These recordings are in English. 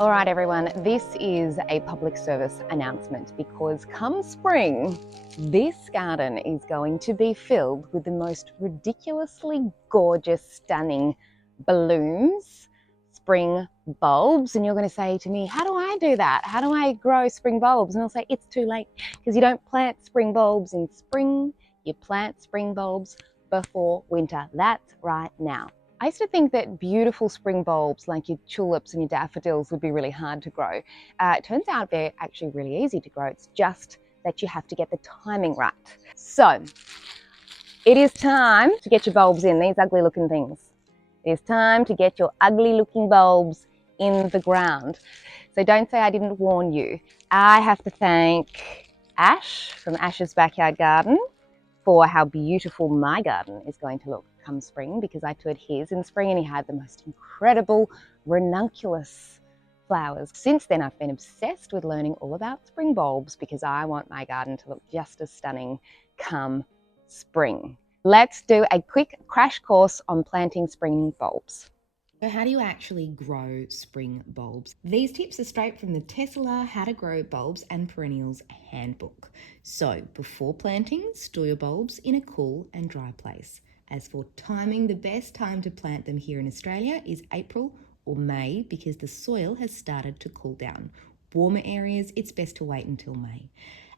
All right, everyone, this is a public service announcement because come spring, this garden is going to be filled with the most ridiculously gorgeous, stunning blooms, spring bulbs. And you're going to say to me, how do I do that? How do I grow spring bulbs? And I'll say, it's too late because you don't plant spring bulbs in spring, you plant spring bulbs before winter. That's right now. I used to think that beautiful spring bulbs like your tulips and your daffodils would be really hard to grow. It turns out they're actually really easy to grow. It's just that you have to get the timing right. So it is time to get your bulbs in, these ugly looking things. It is time to get your ugly looking bulbs in the ground. So don't say I didn't warn you. I have to thank Ash from Ash's Backyard Garden for how beautiful my garden is going to look come spring, because I toured his in spring and he had the most incredible ranunculus flowers. Since then, I've been obsessed with learning all about spring bulbs because I want my garden to look just as stunning come spring. Let's do a quick crash course on planting spring bulbs. So how do you actually grow spring bulbs? These tips are straight from the Tesla How to Grow Bulbs and Perennials handbook. So before planting, store your bulbs in a cool and dry place. As for timing, the best time to plant them here in Australia is April or May because the soil has started to cool down. Warmer areas, it's best to wait until May.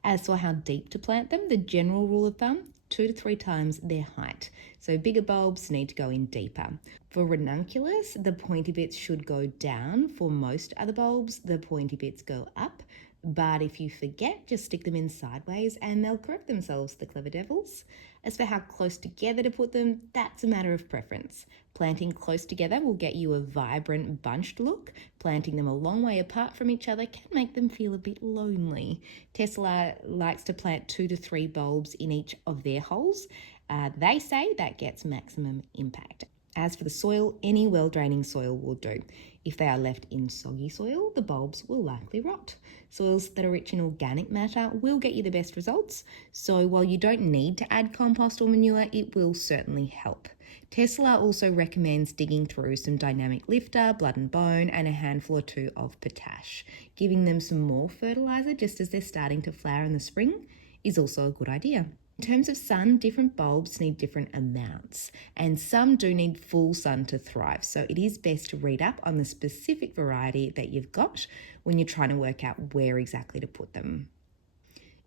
As for how deep to plant them, the general rule of thumb, 2 to 3 times their height. So bigger bulbs need to go in deeper. For ranunculus, the pointy bits should go down. For most other bulbs, the pointy bits go up. But if you forget, just stick them in sideways and they'll correct themselves, the clever devils. As for how close together to put them, that's a matter of preference. Planting close together will get you a vibrant, bunched look. Planting them a long way apart from each other can make them feel a bit lonely. Tesla likes to plant 2 to 3 bulbs in each of their holes. They say that gets maximum impact. As for the soil, any well-draining soil will do. If they are left in soggy soil, the bulbs will likely rot. Soils that are rich in organic matter will get you the best results. So while you don't need to add compost or manure, it will certainly help. Tesla also recommends digging through some dynamic lifter, blood and bone, and a handful or 2 of potash. Giving them some more fertilizer just as they're starting to flower in the spring is also a good idea. In terms of sun, different bulbs need different amounts, and some do need full sun to thrive. So it is best to read up on the specific variety that you've got when you're trying to work out where exactly to put them.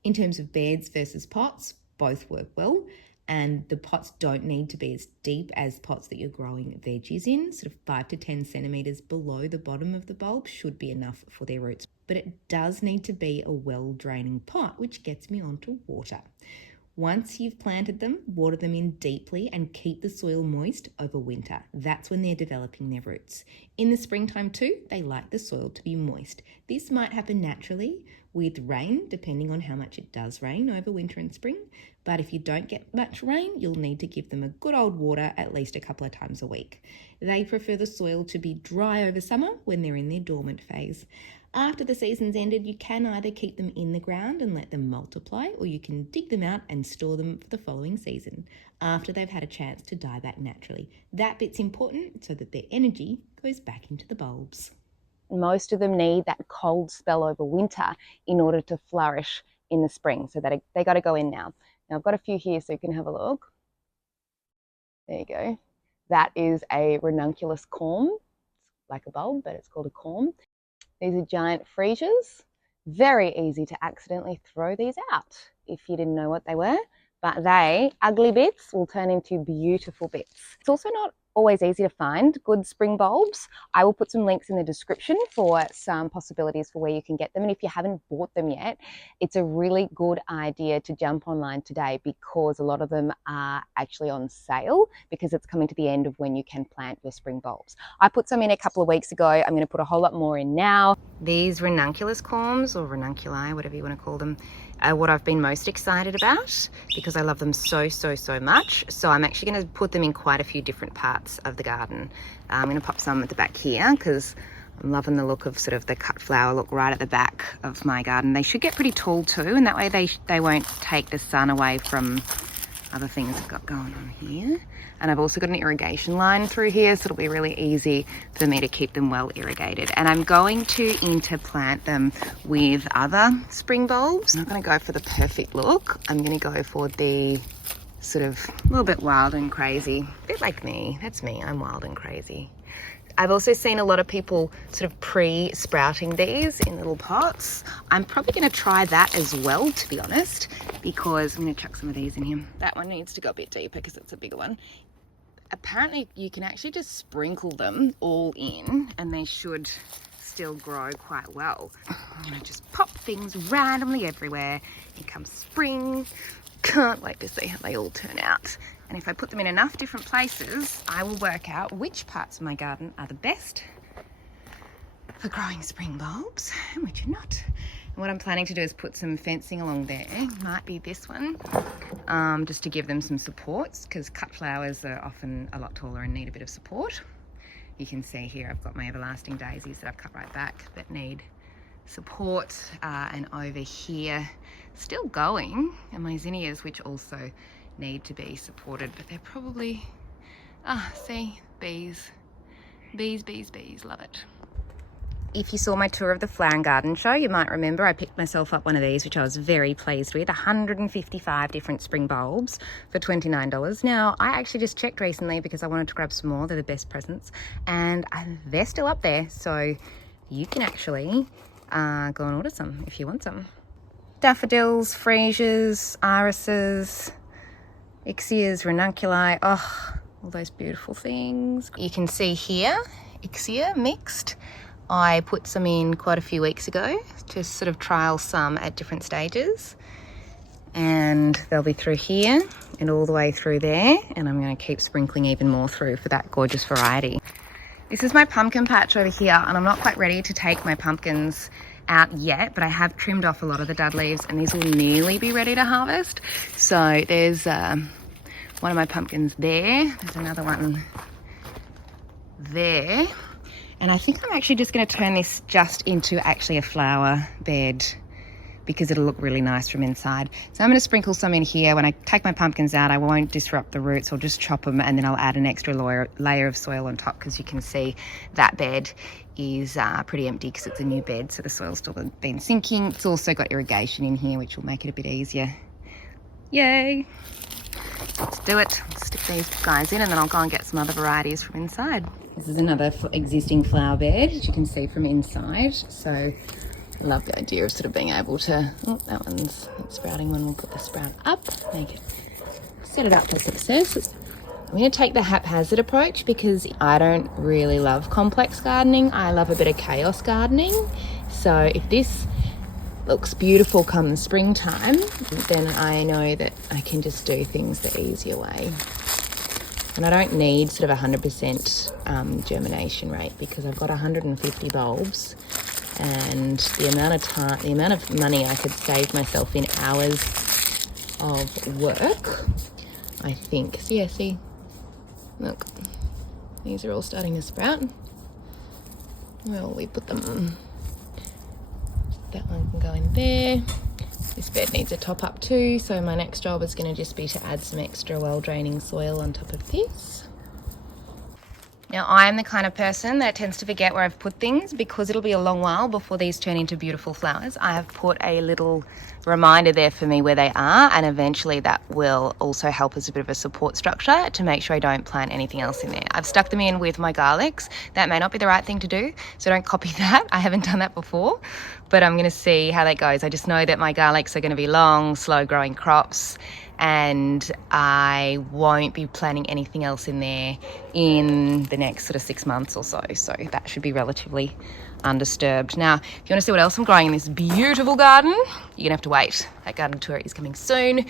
In terms of beds versus pots, both work well, and the pots don't need to be as deep as pots that you're growing veggies in. Sort of 5 to 10 centimetres below the bottom of the bulb should be enough for their roots. But it does need to be a well-draining pot, which gets me onto water. Once you've planted them, water them in deeply and keep the soil moist over winter. That's when they're developing their roots. In the springtime too, they like the soil to be moist. This might happen naturally with rain, depending on how much it does rain over winter and spring. But if you don't get much rain, you'll need to give them a good old water at least a couple of times a week. They prefer the soil to be dry over summer when they're in their dormant phase. After the season's ended, you can either keep them in the ground and let them multiply, or you can dig them out and store them for the following season after they've had a chance to die back naturally. That bit's important so that their energy goes back into the bulbs. Most of them need that cold spell over winter in order to flourish in the spring, so that they got to go in now. Now I've got a few here so you can have a look. There you go. That is a ranunculus corm. It's like a bulb, but it's called a corm. These are giant freesias. Very easy to accidentally throw these out if you didn't know what they were, but they, ugly bits, will turn into beautiful bits. It's also not always easy to find good spring bulbs. I will put some links in the description for some possibilities for where you can get them. And if you haven't bought them yet, it's a really good idea to jump online today because a lot of them are actually on sale because it's coming to the end of when you can plant your spring bulbs. I put some in a couple of weeks ago. I'm going to put a whole lot more in now. These ranunculus corms, or ranunculi, whatever you want to call them, are what I've been most excited about because I love them so much. So I'm actually going to put them in quite a few different parts of the garden. I'm going to pop some at the back here because I'm loving the look of sort of the cut flower look right at the back of my garden. They should get pretty tall too, and that way they won't take the sun away from other things I've got going on here. And I've also got an irrigation line through here, so it'll be really easy for me to keep them well irrigated. And I'm going to interplant them with other spring bulbs. I'm not going to go for the perfect look. I'm going to go for the sort of a little bit wild and crazy. A bit like me. That's me. I'm wild and crazy. I've also seen a lot of people sort of pre-sprouting these in little pots. I'm probably going to try that as well, to be honest, because I'm going to chuck some of these in here. That one needs to go a bit deeper because it's a bigger one. Apparently you can actually just sprinkle them all in and they should still grow quite well. I'm going to just pop things randomly everywhere. Here comes spring. Can't wait to see how they all turn out. And if I put them in enough different places, I will work out which parts of my garden are the best for growing spring bulbs and which are not. And what I'm planning to do is put some fencing along there. Might be this one, just to give them some supports, because cut flowers are often a lot taller and need a bit of support. You can see here I've got my everlasting daisies that I've cut right back that need support, and over here still going, and my zinnias, which also need to be supported, but they're probably, see, bees, love it. If you saw my tour of the Flower and Garden Show, you might remember I picked myself up one of these, which I was very pleased with, 155 different spring bulbs for $29. Now, I actually just checked recently because I wanted to grab some more. They're the best presents, and they're still up there, so you can actually go and order some if you want some. Daffodils, freesias, irises, ixias, ranunculi, oh, all those beautiful things. You can see here, ixia mixed. I put some in quite a few weeks ago to sort of trial some at different stages. And they'll be through here and all the way through there. And I'm going to keep sprinkling even more through for that gorgeous variety. This is my pumpkin patch over here, and I'm not quite ready to take my pumpkins out yet, but I have trimmed off a lot of the dud leaves and these will nearly be ready to harvest. So there's one of my pumpkins there. There's another one there. And I think I'm actually just going to turn this just into actually a flower bed because it'll look really nice from inside. So I'm going to sprinkle some in here. When I take my pumpkins out, I won't disrupt the roots. I'll just chop them and then I'll add an extra layer of soil on top, because you can see that bed is pretty empty because it's a new bed, so the soil's still been sinking. It's also got irrigation in here, which will make it a bit easier. Yay! Let's do it. Let's stick these guys in and then I'll go and get some other varieties from inside. This is another existing flower bed, as you can see from inside. So I love the idea of sort of being able to, oh, that one's sprouting one. We'll put the sprout up, set it up for success. I'm going to take the haphazard approach because I don't really love complex gardening. I love a bit of chaos gardening. So if this looks beautiful come springtime, then I know that I can just do things the easier way. And I don't need sort of 100% germination rate because I've got 150 bulbs, and the amount of money I could save myself in hours of work, I think. So yeah, see, look, these are all starting to sprout. Well, we put them, that one can go in there. This bed needs a top up too, so my next job is going to just be to add some extra well-draining soil on top of this. Now, I'm the kind of person that tends to forget where I've put things because it'll be a long while before these turn into beautiful flowers. I have put a little reminder there for me where they are, and eventually that will also help as a bit of a support structure to make sure I don't plant anything else in there. I've stuck them in with my garlics. That may not be the right thing to do, so don't copy that. I haven't done that before, but I'm going to see how that goes. I just know that my garlics are going to be long, slow-growing crops, and I won't be planting anything else in there in the next sort of 6 months or so. So that should be relatively undisturbed. Now, if you want to see what else I'm growing in this beautiful garden, you're going to have to wait. That garden tour is coming soon.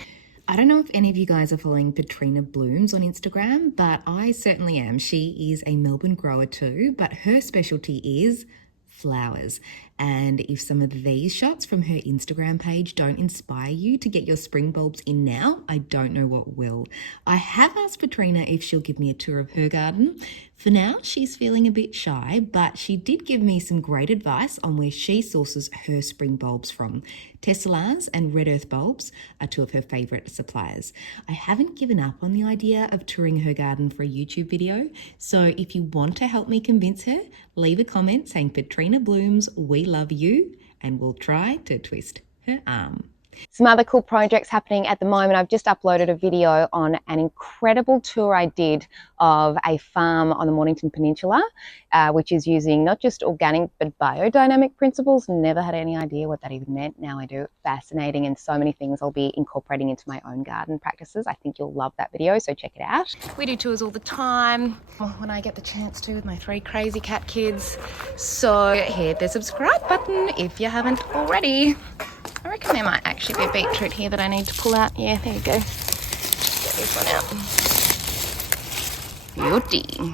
I don't know if any of you guys are following Petrina Blooms on Instagram, but I certainly am. She is a Melbourne grower too, but her specialty is flowers. And if some of these shots from her Instagram page don't inspire you to get your spring bulbs in now, I don't know what will. I have asked Petrina if she'll give me a tour of her garden. For now, she's feeling a bit shy, but she did give me some great advice on where she sources her spring bulbs from. Tesselars and Red Earth Bulbs are two of her favourite suppliers. I haven't given up on the idea of touring her garden for a YouTube video, so if you want to help me convince her, leave a comment saying Petrina Blooms, we love you, and we'll try to twist her arm. Some other cool projects happening at the moment. I've just uploaded a video on an incredible tour I did of a farm on the Mornington Peninsula, which is using not just organic but biodynamic principles. Never had any idea what that even meant. Now I do. Fascinating, and so many things I'll be incorporating into my own garden practices. I think you'll love that video, so check it out. We do tours all the time when I get the chance to with my 3 crazy cat kids. So hit the subscribe button if you haven't already. I reckon there might actually be a beetroot here that I need to pull out. Yeah, there you go. Get this one out. Beauty.